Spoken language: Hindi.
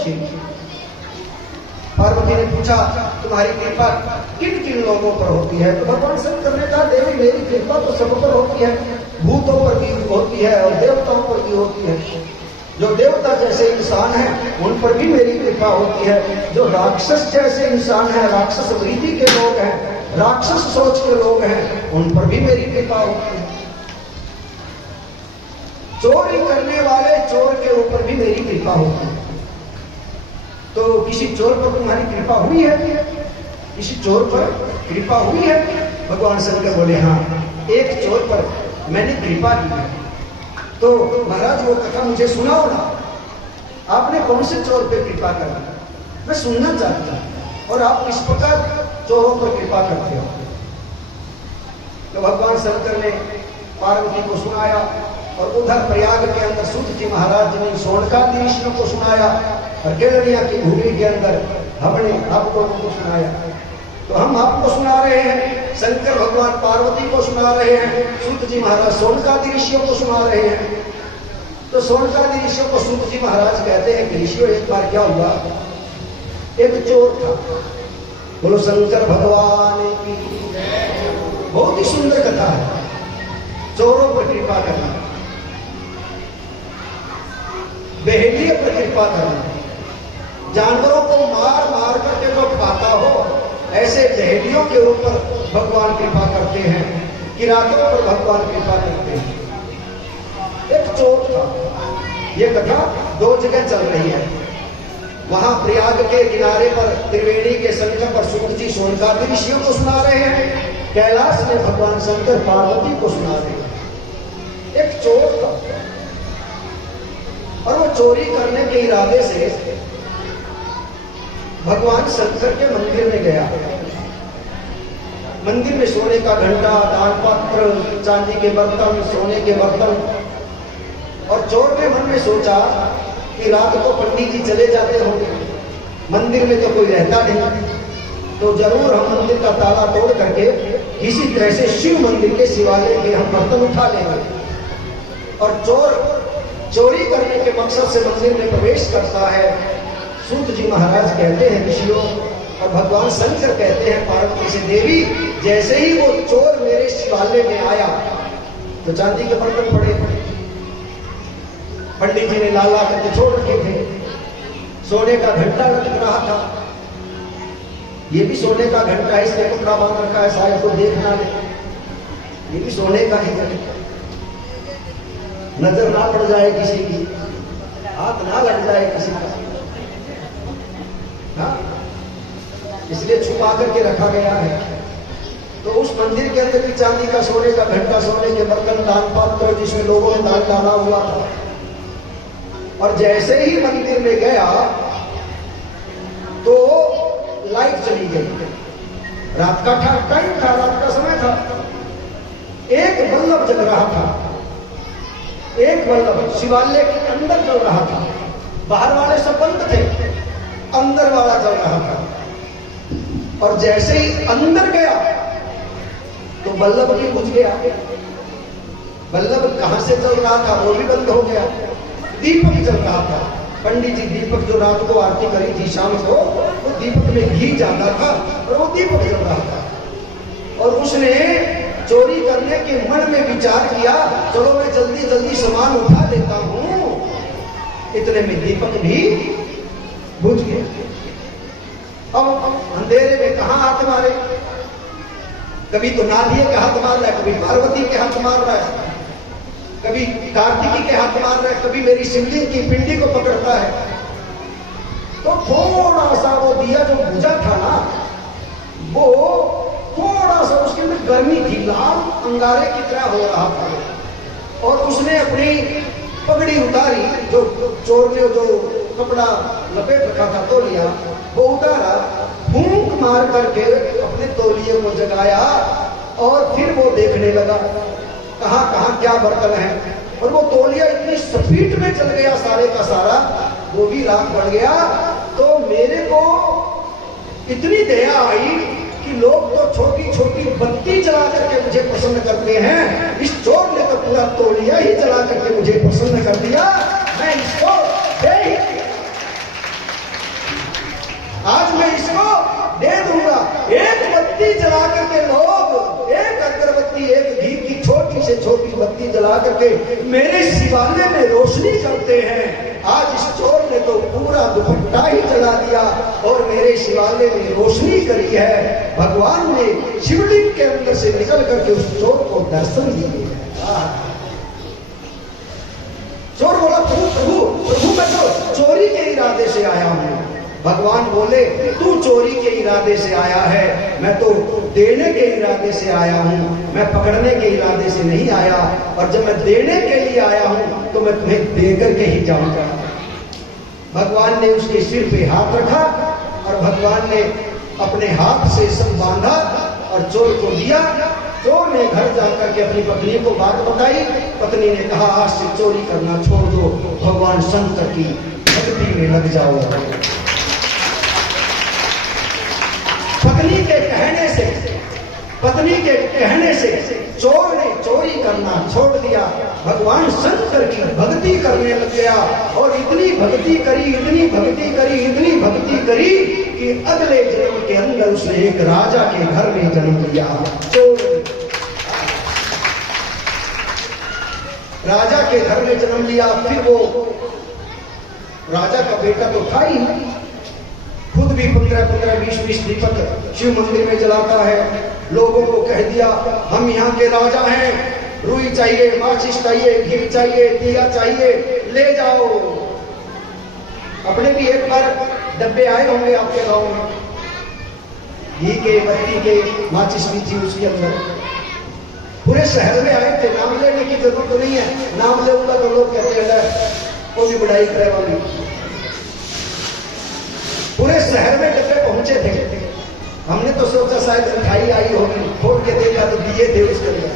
पूछेगी। पार्वती ने पूछा तुम्हारी कृपा किन किन लोगों पर होती है? तो भगवान शंकर ने कहा देवी मेरी कृपा तो सब पर होती है, भूतों पर भी होती है और देवताओं पर भी होती है। जो देवता जैसे इंसान हैं उन पर भी मेरी कृपा होती है, जो राक्षस जैसे इंसान है, राक्षस वृत्ति के लोग हैं, राक्षस सोच के लोग हैं, उन पर भी मेरी कृपा होती है। चोरी करने वाले चोर के ऊपर भी मेरी कृपा होती है। तो किसी चोर पर तुम्हारी कृपा हुई है? किसी चोर पर कृपा हुई है? भगवान शंकर बोले हाँ, एक चोर पर मैंने कृपा की है। तो महाराज वो कथा मुझे सुनाओ ना, आपने कौन से चोर पे कृपा कर दी? मैं सुनना चाहता हूं, और आप किस प्रकार चोरों पर कृपा करते हो? तो भगवान शंकर ने पार्वती को सुनाया, और उधर प्रयाग के अंदर सूत जी महाराज ने सोनकादि ऋषियों को सुनाया, और केलड़िया की भूमि के अंदर हमने आप लोगों को सुनाया। तो हम आपको सुना रहे हैं, शंकर भगवान पार्वती को सुना रहे हैं, सूत जी महाराज सोनकादि ऋषियों को सुना रहे हैं। तो सोनकादि ऋषियों को सूत जी महाराज कहते हैं कि ऋषियों एक बार क्या हुआ, एक चोर था। बोलो शंकर भगवान की। बहुत ही सुंदर कथा है, चोरों पर कृपा करना, बहेलियों पर कृपा करना, जानवरों को मार मार करके जो खाता हो ऐसे बहेलियों के ऊपर भगवान कृपा करते हैं, किरातों पर भगवान कृपा करते हैं। एक चोर था, ये कथा दो जगह चल रही है। वहां प्रयाग के किनारे पर त्रिवेणी के संगम पर सूत जी सोनकादि ऋषियों को सुना रहे हैं, कैलाश में भगवान शंकर पार्वती को सुना रहे हैं। एक चोर था, और वो चोरी करने के इरादे से भगवान शंकर के मंदिर में गया। मंदिर में सोने का घंटा, दान पात्र, चांदी के बर्तन, सोने के बर्तन, और चोर ने मन में सोचा कि रात को पंडित जी चले जाते होंगे, मंदिर में तो कोई रहता नहीं, तो जरूर हम मंदिर का ताला तोड़ करके किसी तरह से शिव मंदिर के शिवालय के हम बर्तन उठा लेंगे। और चोर चोरी करने के मकसद से मंदिर में प्रवेश करता है। सूत जी महाराज कहते हैं ऋषियों, और भगवान शंकर कहते हैं पार्वती से, देवी जैसे ही वो चोर मेरे शिवालय में आया तो चांदी के बर्तन पड़े, पंडित जी ने ला ला करके छोड़ रखे थे, सोने का घंटा लटक रहा था, ये भी सोने का घंटा है, इसने कपड़ा बांध रखा है शायद को देख ना ले, ये भी सोने का ही घंटा, नजर ना पड़ जाए किसी की, हाथ ना लग जाए किसी का, हाँ? इसलिए छुपा करके रखा गया है। तो उस मंदिर के अंदर भी चांदी का, सोने का घंटा, सोने के बर्तन, दान पात्र जिसमें लोगों ने दान डाला हुआ था। और जैसे ही मंदिर में गया तो लाइट चली गई, रात का टाइम था, रात का समय था, एक बल्लभ जल रहा था, एक बल्लभ शिवालय के अंदर जल रहा था, बाहर वाले सब बंद थे, अंदर वाला जल रहा था। और जैसे ही अंदर गया तो बल्लभ भी बुझ गया, बल्लभ कहां से जल रहा था वो भी बंद हो गया, दीपक जल रहा था। पंडित जी दीपक जो रात को आरती करी थी शाम को, वो दीपक में घी जाता था और वो दीपक जल रहा था। और उसने चोरी करने के मन में विचार किया, चलो मैं जल्दी जल्दी सामान उठा लेता हूं, इतने में दीपक भी बुझ गया। अब अंधेरे में कहां हाथ मारे, कभी तो नालिये के हाथ मार रहा है, कभी पार्वती के हाथ मार रहा है, कभी कार्तिकी के हाथ मार रहा है, कभी मेरी शिवलिंग की पिंडी को पकड़ता है। तो थोड़ा सा वो दिया जो बुझा था ना, वो थोड़ा सा उसके अंदर गर्मी थी, लाल अंगारे की तरह हो रहा था। और उसने अपनी पगड़ी उतारी, जो चोर ने जो कपड़ा लपेट रखा था तौलिया, वो उतारा, फूंक मार करके अपने तौलिए को जगाया, और फिर वो देखने लगा कहां कहां क्या बर्तन है। और वो तौलिया इतनी स्पीड में चल गया सारे का सारा, वो भी राख बढ़ गया। तो मेरे को इतनी दया आई कि लोग तो छोटी छोटी बत्ती जला करके मुझे प्रसन्न करते हैं, इस चोर ने तो पूरा तौलिया ही जला करके मुझे प्रसन्न कर दिया, मैं इसको दे ही दिया। से छोटी बत्ती जला करके मेरे शिवालय में रोशनी करते हैं। आज इस चोर ने तो पूरा दुपट्टा ही जला दिया और मेरे शिवालय में रोशनी करी है। भगवान ने शिवलिंग के अंदर से निकल करके उस चोर को दर्शन दिए। चोर बोला, प्रभु प्रभु प्रभु मैं तो चोरी के इरादे से आया हूं। भगवान बोले, तू चोरी के इरादे से आया है, मैं तो देने के इरादे से आया हूं, मैं पकड़ने के इरादे से नहीं आया। और जब मैं देने के लिए आया हूं तो मैं तुम्हें देकर के ही जाऊंगा। भगवान ने उसके सिर पे हाथ रखा और भगवान ने अपने हाथ से सब बांधा और चोर को दिया। चोर ने घर जाकर के अपनी पत्नी को बात बताई। पत्नी ने कहा, आज से चोरी करना छोड़ दो, भगवान शंकर की भक्ति में लग जाओ। पत्नी के कहने से चोर ने चोरी करना छोड़ दिया, भगवान शंकर की भक्ति करने लग गया। और इतनी भक्ति करी, इतनी भक्ति करी, इतनी भक्ति करी कि अगले जन्म के अंदर उसने एक राजा के घर में जन्म लिया। चोर राजा के घर में जन्म लिया। फिर वो राजा का बेटा तो था ही, खुद भी 15-15, 20-20 दीपक शिव मंदिर में जलाता है। लोगों को कह दिया, हम यहाँ के राजा हैं, रुई चाहिए, माचिस चाहिए, घी चाहिए, दिया चाहिए, ले जाओ। अपने भी एक बार डब्बे आए होंगे आपके गांव में, घी के, बत्ती के, माचिस भी थी उसके अंदर। पूरे शहर में आए थे, नाम लेने की जरूरत तो नहीं है, नाम लेऊंगा तो लोग कहते हैं कोई बुराई करे वाली। पूरे शहर में डब्बे पहुंचे थे। हमने तो सोचा शायद मिठाई आई होगी, खोल के देखा तो दिए थे उसके अंदर।